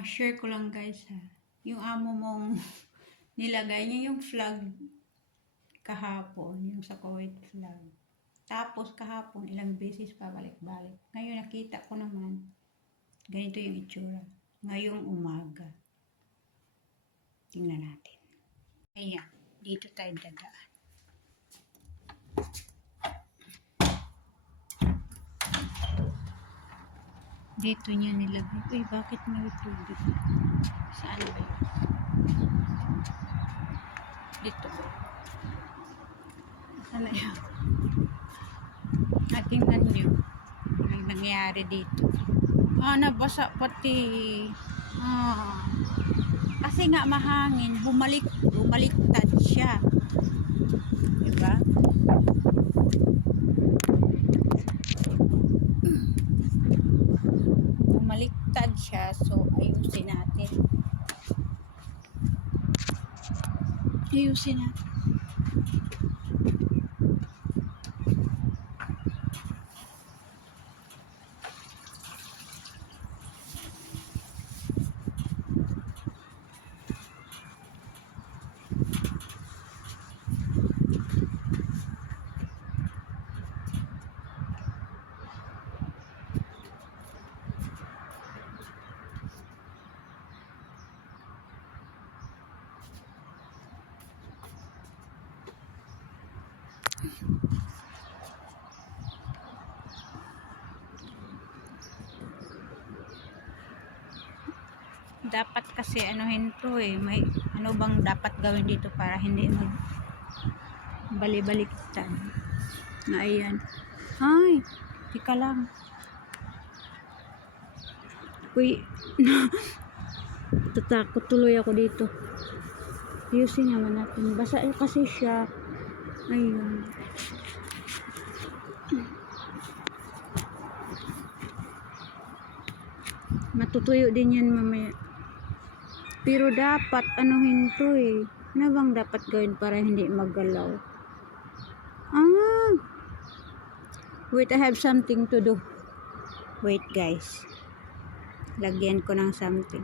Share ko lang guys ha. Yung amo mong nilagay niya yung flag kahapon, yung sa Kuwait flag. Tapos kahapon, ilang beses pabalik-balik. Ngayon nakita ko naman, ganito yung itsura. Ngayong umaga. Tingnan natin. Ayan, dito tayo dadaan. Dito niya nilagay. Uy, bakit may tubig? Saan ba yun? Dito ba? Saan na yun? Tingnan nyo. Ang nangyari dito. Nabasa pati. Kasi nga mahangin. Bumaliktad siya. Diba? Bumaliktad siya. So, ayusin natin. Ayusin natin. Dapat kasi anuhin to may ano bang dapat gawin dito para hindi mag bali-baliktad na ayan. Ay, tika lang. Uy, tatakot tuloy ako dito. Ayusin naman natin. Basa kasi siya. Ayun. Matutuyo din yan mamaya. Pero dapat anuhin to Ano bang dapat gawin para hindi maggalaw? Wait, I have something to do. Wait guys. Lagyan ko ng something.